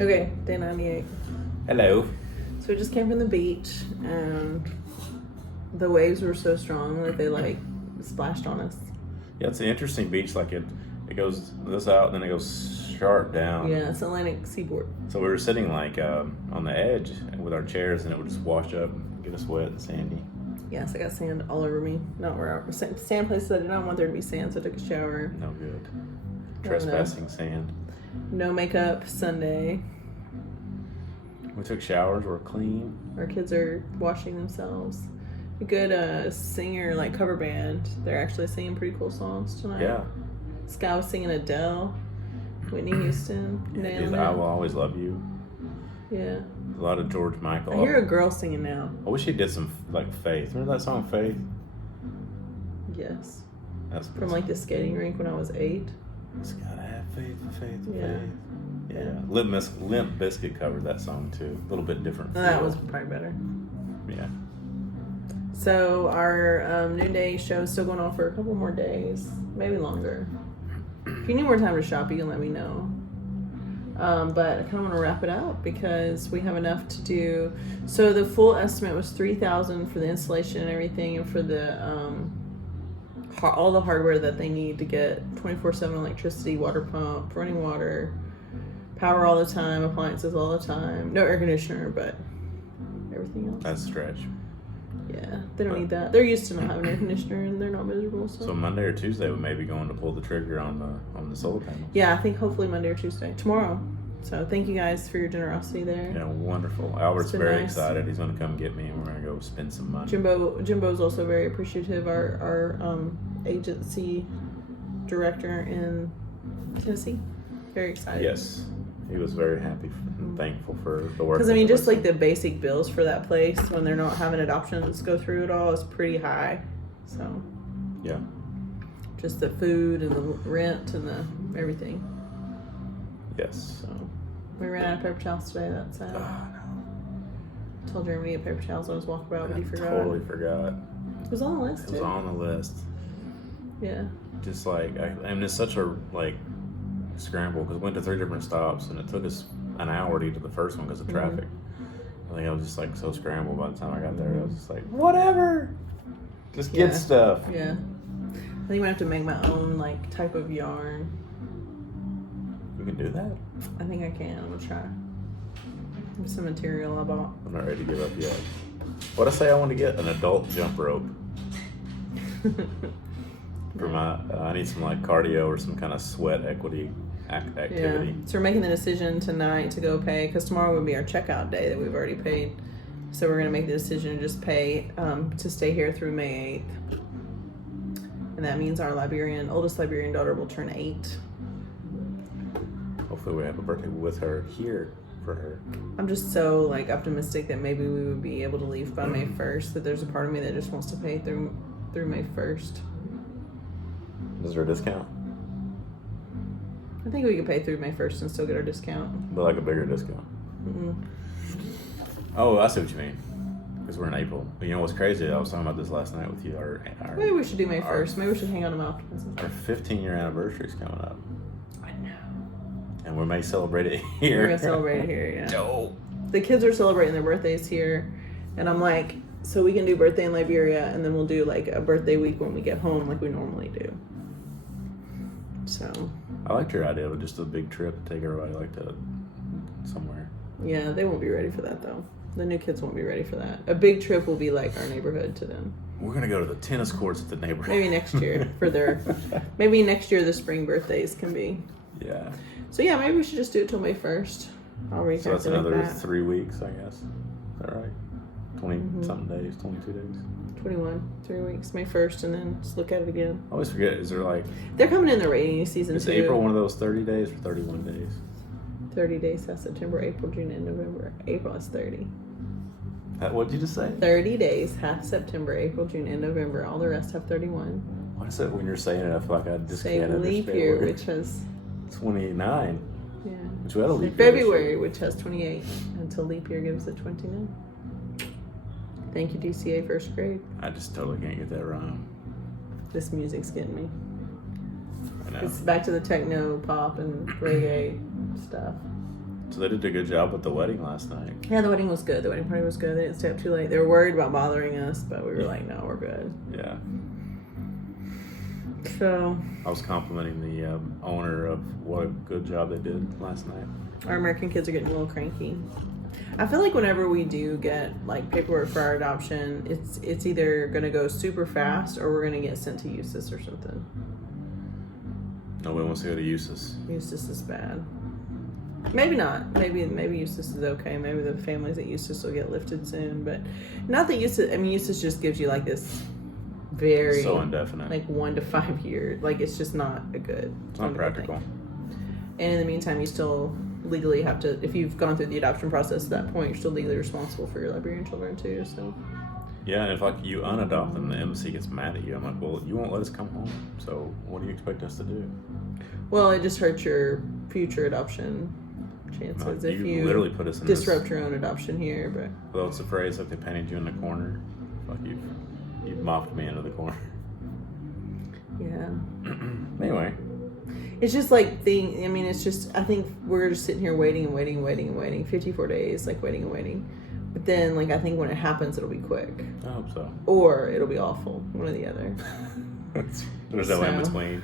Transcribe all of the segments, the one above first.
Okay, day 98. Hello. So we just came from the beach, and the waves were so strong that they splashed on us. Yeah, it's an interesting beach. Like it goes this out, and then it goes sharp down. Yeah, it's Atlantic seaboard. So we were sitting on the edge with our chairs, and it would just wash up and get us wet and sandy. Yes, I got sand all over me. Not where sand places I did not want there to be sand, so I took a shower. No good. Trespassing sand. No makeup Sunday. We took showers. We're clean. Our kids are washing themselves. A good singer, cover band. They're actually singing pretty cool songs tonight. Yeah. This guy was singing Adele, Whitney Houston, Yeah, I Will Always Love You. Yeah. A lot of George Michael. I hear a girl singing now. I wish he did some Faith. Remember that song Faith? Yes. That's from the skating rink when I was 8. Just gotta have faith, faith, yeah. faith. Yeah. Limp Bizkit covered that song too. A little bit different. That was probably better. Yeah. So our noonday show is still going on for a couple more days, maybe longer. If you need more time to shop, you can let me know. But I kind of want to wrap it up because we have enough to do. So the full estimate was $3,000 for the installation and everything, and for the all the hardware that they need to get 24/7 electricity, water pump, running water, power all the time, appliances all the time. No air conditioner, but everything else. That's a stretch. Yeah, they don't need that. They're used to not having air conditioner, and they're not miserable. So Monday or Tuesday we may be going to pull the trigger on the solar panels. Yeah, I think hopefully Monday or Tuesday. Tomorrow. So thank you guys for your generosity there. Yeah, wonderful. Albert's very nice. excited. He's going to come get me, and we're going to go spend some money. Jimbo's also very appreciative. Our agency director in Tennessee. Very excited. Yes. He was very happy and thankful for the work. Because, just the basic bills for that place when they're not having adoptions go through it all is pretty high. So, yeah. Just the food and the rent and the everything. Yes. So, we ran out of paper towels today. That's sad. Oh, no. Told Jeremy to get paper towels on his walkabout, but he forgot. Totally forgot. It was on the list, It was on the list. Yeah. Just it's such a scramble because we went to 3 different stops and it took us an hour to get to the first one because of traffic. I think I was just so scrambled by the time I got there. I was just whatever, just get stuff. Yeah. I think I'm gonna have to make my own type of yarn. You can do that. I think I can. I'm gonna try. There's some material I bought. I'm not ready to give up yet. What'd I say? I want to get an adult jump rope. For I need some cardio or some kind of sweat equity activity. Yeah. So we're making the decision tonight to go pay because tomorrow will be our checkout day that we've already paid. So we're gonna make the decision to just pay to stay here through May 8th, and that means our oldest Liberian daughter will turn 8. Hopefully we have a birthday with her here for her. I'm just so optimistic that maybe we would be able to leave by May 1st. That there's a part of me that just wants to pay through May 1st. Is there a discount? I think we could pay through May 1st and still get our discount. But a bigger discount. Mm-hmm. Oh, I see what you mean. Because we're in April. But you know what's crazy? I was talking about this last night with you. Maybe we should do May 1st. Maybe we should hang on to optimism. Our 15-year anniversary is coming up. I know. And we may celebrate it here. We're going to celebrate it here, yeah. No. The kids are celebrating their birthdays here. And I'm so we can do birthday in Liberia, and then we'll do a birthday week when we get home like we normally do. So. I liked your idea of just a big trip to take everybody to somewhere. Yeah, they won't be ready for that though. The new kids won't be ready for that. A big trip will be our neighborhood to them. We're gonna go to the tennis courts at the neighborhood. Maybe next year maybe next year the spring birthdays can be. Yeah. So yeah, maybe we should just do it till May 1st. I'll recalculate So that's another that. 3 weeks, I guess. Is that right? 20 something days, 22 days. 21, 3 weeks, May 1st, and then just look at it again. I always forget, is there They're coming in the rainy season is too. April one of those 30 days or 31 days? 30 days, that's September, April, June, and November. April is 30. What did you just say? 30 days, half September, April, June, and November. All the rest have 31. What is it when you're saying it? I feel like I just Say can't leap understand. year, which has 29. Yeah. Which we had a leap year. February, which has 28, until leap year gives it 29. Thank you, DCA first grade. I just totally can't get that rhyme. This music's getting me. I know. It's back to the techno, pop, and reggae stuff. So they did a good job with the wedding last night. Yeah, the wedding was good. The wedding party was good. They didn't stay up too late. They were worried about bothering us, but we were like, no, we're good. Yeah. So I was complimenting the owner of what a good job they did last night. our American kids are getting a little cranky. I feel like whenever we do get like paperwork for our adoption, it's either gonna go super fast or we're gonna get sent to Eustis or something. Nobody wants to go to Eustis. Eustis is bad. Maybe not. Maybe Eustis is okay. Maybe the families at Eustis will get lifted soon, but not that Eustis. I mean, Eustis just gives you like this very So indefinite. like 1 to 5 years. Like it's just not a good. It's not practical. And in the meantime, you still legally have to. If you've gone through the adoption process at that point, you're still legally responsible for your Liberian children too. So. Yeah, and if like you unadopt them, the embassy gets mad at you. I'm like, well, you won't let us come home. So what do you expect us to do? Well, it just hurts your future adoption chances if you literally put us in disrupt your own adoption here. But well, it's the phrase like they painted you in the corner. Like you mopped me into the corner. yeah. Anyway. It's just like I mean, it's just, I think we're just sitting here waiting and waiting and waiting and waiting. 54 days, like waiting and waiting. But then, like, I think when it happens, it'll be quick. I hope so. Or it'll be awful. One or the other. There's no in between.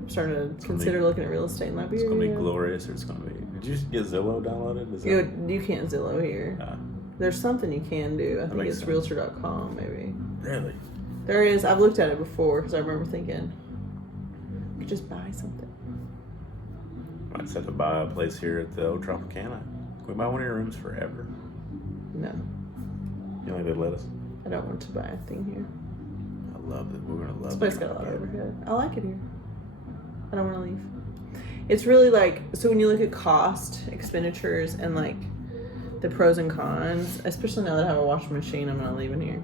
I'm starting to consider looking at real estate in Liberia. It's going to be glorious or it's going to be... Did you get Zillow downloaded? You can't Zillow here. There's something you can do. I think it's sense. realtor.com, maybe. Really? There is. I've looked at it before because I remember thinking, you could just buy something. Might just have to buy a place here at the old Tropicana. Can we buy one of your rooms forever? No. You don't think they'd let us? I don't want to buy a thing here. I love it. We're going to love it. This place got a lot of overhead. I like it here. I don't want to leave. It's really like, so when you look at cost, expenditures, and like the pros and cons, especially now that I have a washing machine, I'm not leaving here.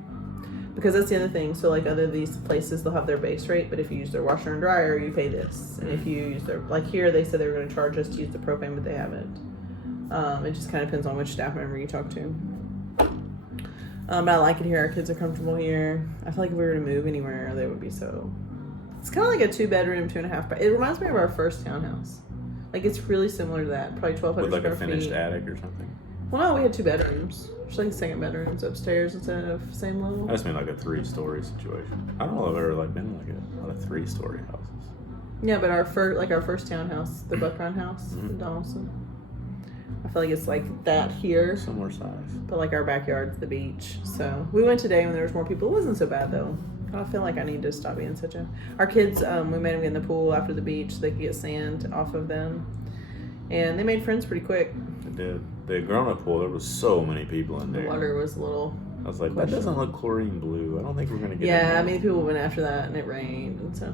Because that's the other thing. So like other these places, they'll have their base rate, but if you use their washer and dryer, you pay this. And if you use their, like here, they said they were going to charge us to use the propane, but they haven't. It just kind of depends on which staff member you talk to. But I like it here. Our kids are comfortable here. I feel like if we were to move anywhere, they would be so. It's kind of like a 2-bedroom, 2.5. It reminds me of our first townhouse. Like it's really similar to that. Probably 1,200 with like square a finished feet. attic or something. Well, no, we had 2 bedrooms. Just like second bedrooms upstairs instead of same level. I just mean like a 3-story situation. I don't know if I've ever like been in like a lot of 3-story houses. Yeah, but our first townhouse, the Buckron house in Donaldson. I feel like it's like that here. Similar size. But like our backyard's the beach. So we went today when there was more people. It wasn't so bad though. I feel like I need to stop being such a... Our kids, we made them get in the pool after the beach so they could get sand off of them. And they made friends pretty quick. They did. The grown-up pool, there was so many people in there. The water was a little... I was like, that doesn't look chlorine blue. I don't think we're going to get Yeah, I mean, people went after that and it rained. And so...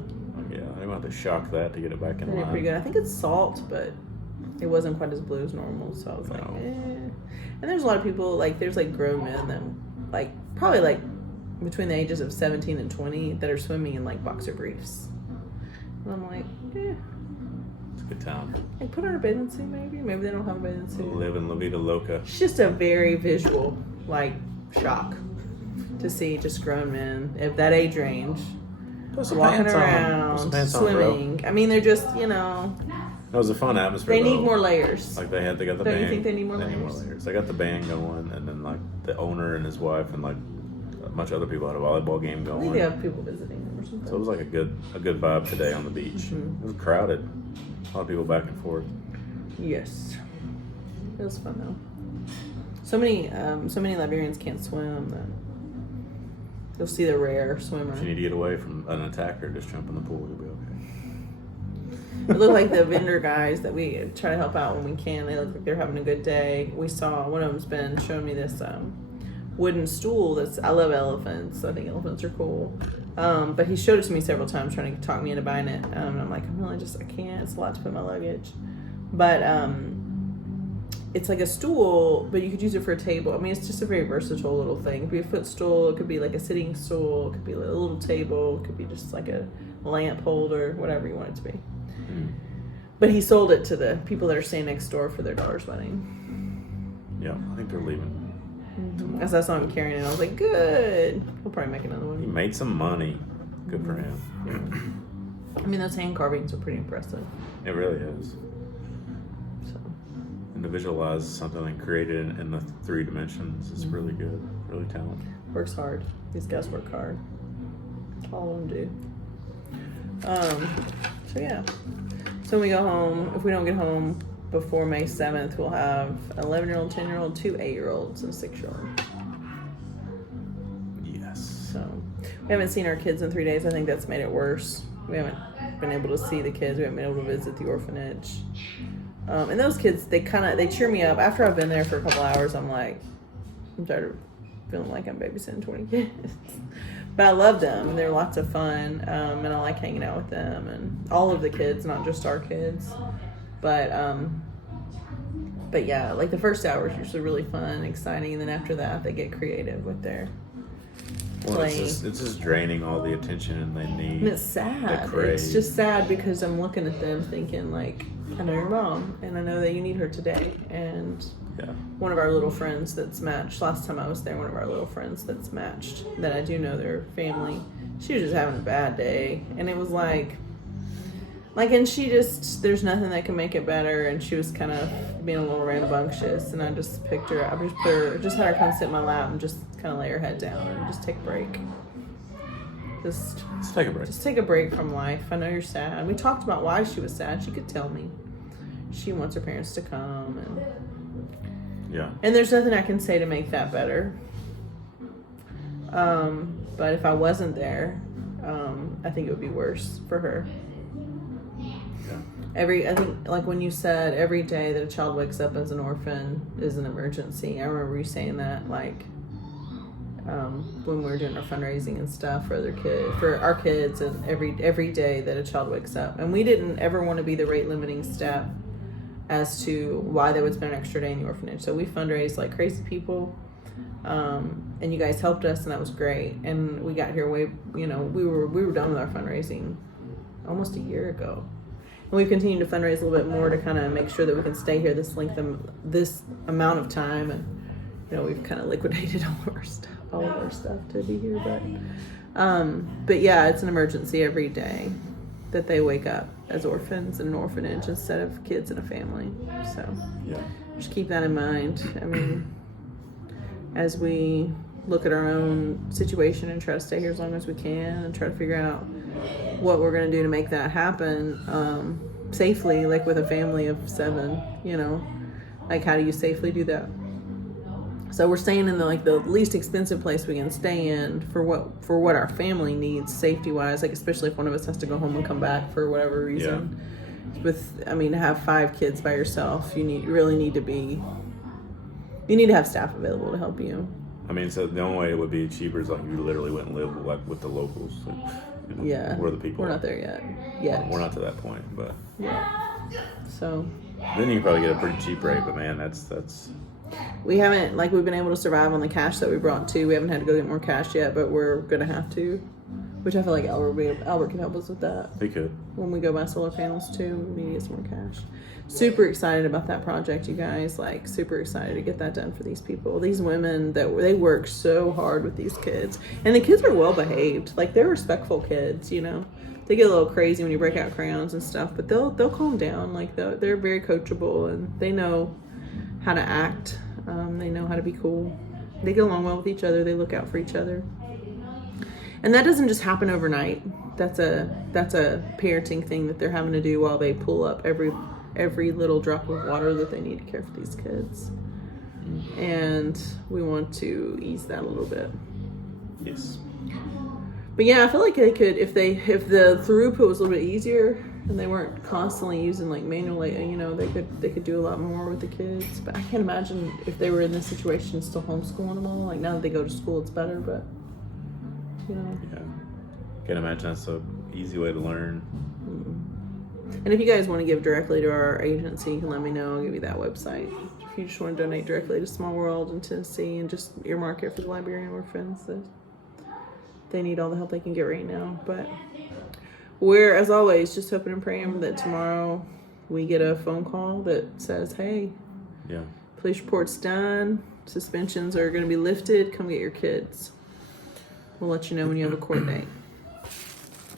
Yeah, they're going to have to shock that to get it back in They did line. pretty good. I think it's salt, but it wasn't quite as blue as normal. So I was like, No. And there's a lot of people, like, there's like grown men that, like, probably like between the ages of 17 and 20 that are swimming in like boxer briefs. And I'm like, It's a good time. like put on a bathing suit maybe. Maybe they don't have a bathing suit. Living La Vida Loca. It's just a very visual, like, shock to see just grown men of that age range walking around, swimming. I mean, they're just, It was a fun atmosphere. they need though. more layers. Like they got the Don't band. you think they need more layers? They got the band going, and then like the owner and his wife, and like a bunch of other people had a volleyball game I going. think they have people visiting them or something. So it was like a good vibe today on the beach. Mm-hmm. It was crowded. A lot of people back and forth. Yes. It was fun though. So many Liberians can't swim that you'll see the rare swimmer. If you need to get away from an attacker, just jump in the pool. You'll be okay. It looked like the vendor guys that we try to help out when we can. They look like they're having a good day. We saw one of them's been showing me this wooden stool. I love elephants. I think elephants are cool. But he showed it to me several times, trying to talk me into buying it. And I'm like, I can't. It's a lot to put in my luggage. But it's like a stool, but you could use it for a table. I mean, it's just a very versatile little thing. It could be a footstool. It could be like a sitting stool. It could be like a little table. It could be just like a lamp holder, whatever you want it to be. But he sold it to the people that are staying next door for their daughter's wedding. Yeah, I think they're leaving. As I saw him carrying it, I was like, good. He'll probably make another He one. made some money. Good for him. I mean, those hand carvings are pretty impressive. It really is. So and to visualize something and create it in the 3 dimensions is really good, really talented. Works hard. These guys work hard. All of them do. So yeah. So when we go home, if we don't get home before May 7th, we'll have an 11-year-old, 10-year-old, 2 8-year-olds, and a 6-year-old. Yes. So we haven't seen our kids in 3 days. I think that's made it worse. We haven't been able to see the kids. We haven't been able to visit the orphanage. And those kids, they cheer me up. After I've been there for a couple hours, I'm like, I'm tired of feeling like I'm babysitting 20 kids. But I love them, and they're lots of fun, and I like hanging out with them, and all of the kids, not just our kids. But yeah, like the first hour is usually really fun and exciting, and then after that, they get creative with their playing. It's just draining all the attention they need. And it's sad. It's just sad because I'm looking at them thinking, like, I know your mom, and I know that you need her today, and one of our little friends that's matched, last time I was there, one of our little friends that's matched, that I do know their family, she was just having a bad day, and it was like, and she just, there's nothing that can make it better, and she was kind of being a little rambunctious, and I just picked her up, just had her come sit in my lap and just kind of lay her head down and just take a break. Just take a break. Just take a break from life. I know you're sad. We talked about why she was sad. She could tell me. She wants her parents to come, and there's nothing I can say to make that better. But if I wasn't there, I think it would be worse for her. I think, like when you said every day that a child wakes up as an orphan is an emergency. I remember you saying that, like, when we were doing our fundraising and stuff for our kids, and every day that a child wakes up. And we didn't ever want to be the rate limiting step as to why they would spend an extra day in the orphanage. So we fundraised like crazy people, and you guys helped us, and that was great. And we got here we were done with our fundraising almost a year ago. And we've continued to fundraise a little bit more to kind of make sure that we can stay here this amount of time. And we've kind of liquidated all of our stuff to be here, but yeah, it's an emergency every day that they wake up as orphans in an orphanage instead of kids in a family. So just keep that in mind. I mean, as we look at our own situation and try to stay here as long as we can and try to figure out what we're going to do to make that happen safely, like with a family of 7, like how do you safely do that? So we're staying in the least expensive place we can stay in for what our family needs safety wise, like especially if one of us has to go home and come back for whatever reason. To have 5 kids by yourself, you need to have staff available to help you. I mean, so the only way it would be cheaper is like you literally went and lived like with the locals. Where the people we're not there yet. We're not to that point, but so then you can probably get a pretty cheap rate. But man, that's. We haven't, we've been able to survive on the cash that we brought too. We haven't had to go get more cash yet, but we're going to have to, which I feel like Albert can help us with that. They could. When we go buy solar panels too, we need to get some more cash. Super excited about that project, you guys. Super excited to get that done for these people. These women, they work so hard with these kids. And the kids are well behaved. They're respectful kids, They get a little crazy when you break out crayons and stuff, but they'll calm down. They're very coachable, and they know how to act. They know how to be cool. They get along well with each other. They look out for each other. And that doesn't just happen overnight. That's a parenting thing that they're having to do while they pull up every little drop of water that they need to care for these kids. And we want to ease that a little bit. Yes. But yeah, I feel like they could, if the throughput was a little bit easier and they weren't constantly using manually, they could do a lot more with the kids. But I can't imagine if they were in this situation still homeschooling them all. Now that they go to school, it's better, but Yeah. Can't imagine that's an easy way to learn. And if you guys want to give directly to our agency, you can let me know. I'll give you that website. If you just want to donate directly to Small World in Tennessee and just earmark it for the Liberian orphans, they need all the help they can get right now. But we're, as always, just hoping and praying that tomorrow we get a phone call that says, hey, police report's done. Suspensions are going to be lifted. Come get your kids. We'll let you know when you have a court date.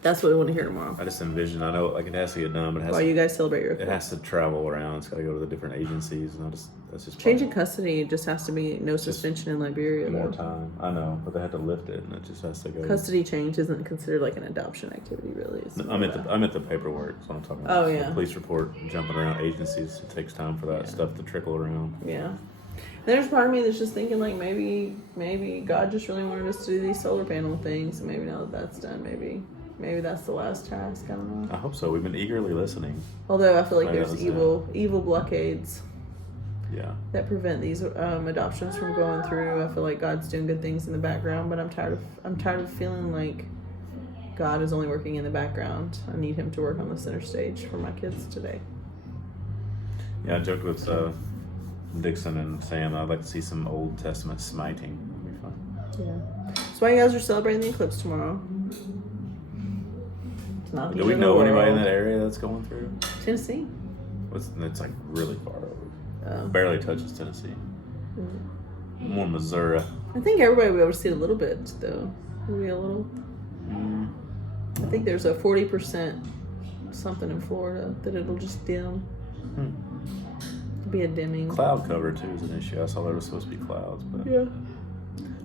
That's what we want to hear tomorrow. I just envision. I know, like it has to get done, but it has While to, you guys celebrate your it eclipse. has to travel around. It's got to go to the different agencies, and that's just Changing custody just has to be no suspension in Liberia. more Though. time. I know, but they had to lift it, and it just has to go. Custody change isn't considered like an adoption activity, really. It's I'm at the paperwork. That's what I'm talking about. Oh, yeah. The police report, jumping around agencies. It takes time for that stuff to trickle around. Yeah. There's part of me that's just thinking like maybe God just really wanted us to do these solar panel things, and maybe now that that's done, maybe that's the last task. I don't know. I hope so. We've been eagerly listening. Although I feel like Maybe there's that was evil blockades Yeah. that prevent these adoptions from going through. I feel like God's doing good things in the background, but I'm tired of feeling like God is only working in the background. I need Him to work on the center stage for my kids today. Yeah, I joked with Dixon and Sam. I'd like to see some Old Testament smiting. That'd be fun. Yeah. So while you guys are celebrating the eclipse tomorrow, it's not the Do we end of know the anybody in world. that area that's going through? Tennessee. It's like really far over. Oh. Barely touches Tennessee. More Missouri. I think everybody will be able to see a little bit, though. Maybe a little. I think there's a 40% something in Florida that it'll just dim. It'll be a dimming. Cloud cover too is an issue. I saw there was supposed to be clouds, but Yeah.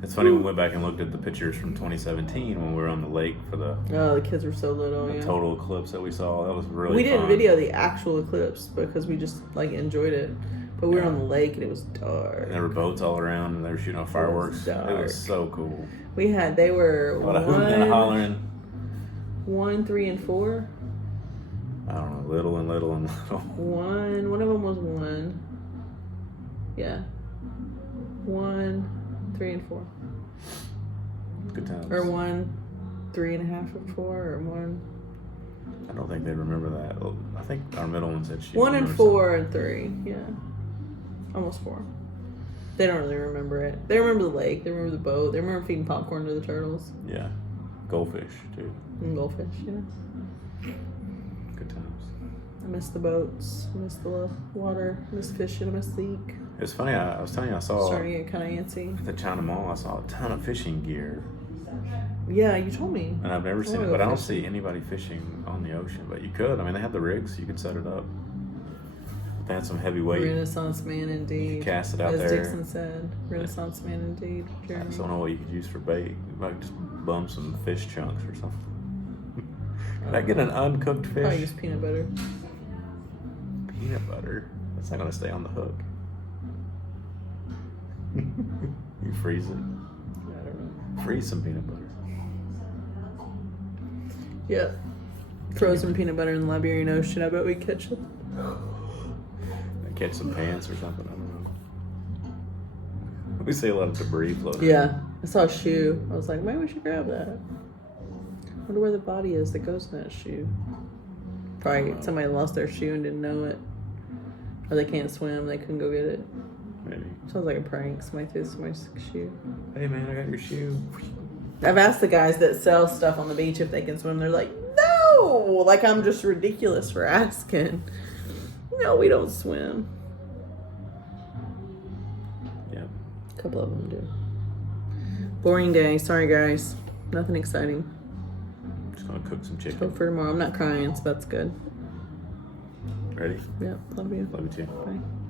it's funny. We went back and looked at the pictures from 2017 when we were on the lake for the Oh, the kids were so little. Yeah. total eclipse that we saw. That was really We didn't fun. video the actual eclipse because we just like enjoyed it, but we were on the lake and it was dark. And there were boats all around, and they were shooting off fireworks. It dark. was so cool. They were A lot of hooting and hollering. 1, 3, and 4. I don't know, little and little and little. One of them was 1. Yeah. 1, 3, and 4. Good times. Or 1, 3.5, and 4, or 1. I don't think they remember that. Well, I think our middle one said she 1 and remembers 4 and 3. Yeah. Almost 4. They don't really remember it. They remember the lake. They remember the boat. They remember feeding popcorn to the turtles something. Yeah. Goldfish, too. and goldfish. Yeah. Good times. I miss the boats. I miss the water. I miss fishing. I miss the eke. It was funny. I was telling you, I saw Starting to get kind of antsy. at the China Mall, I saw a ton of fishing gear. Yeah, you told me. And I've never seen wanna it, go but I don't fishing. see anybody fishing on the ocean. But you could. I mean, they have the rigs. You could set it up. They had some heavy weight. Renaissance man indeed. Cast it out As there. Dixon said. Renaissance man indeed. I Jeremy. just don't know what you could use for bait. You might just bum some fish chunks or something. Can I get an uncooked Probably fish? use peanut butter. Peanut butter? That's not going to stay on the hook. You freeze it. I don't know. Freeze some peanut butter. Yep. Frozen peanut butter in the Liberian Ocean. I bet we catch it. Catch some pants or something. I don't know. We see a lot of debris floating. Yeah. I saw a shoe. I was like, maybe we should grab that. I wonder where the body is that goes in that shoe. Probably somebody lost their shoe and didn't know it. Or they can't swim. They couldn't go get it. Maybe. Sounds like a prank. Somebody threw somebody's shoe. Hey man, I got your shoe. I've asked the guys that sell stuff on the beach if they can swim. They're like, no! Like I'm just ridiculous for asking. No, we don't swim. Yeah. A couple of them do. Boring day. Sorry, guys. Nothing exciting. Just gonna cook some chicken. Hope for tomorrow. I'm not crying, so that's good. Ready? Yeah, love you. Love you too. Bye.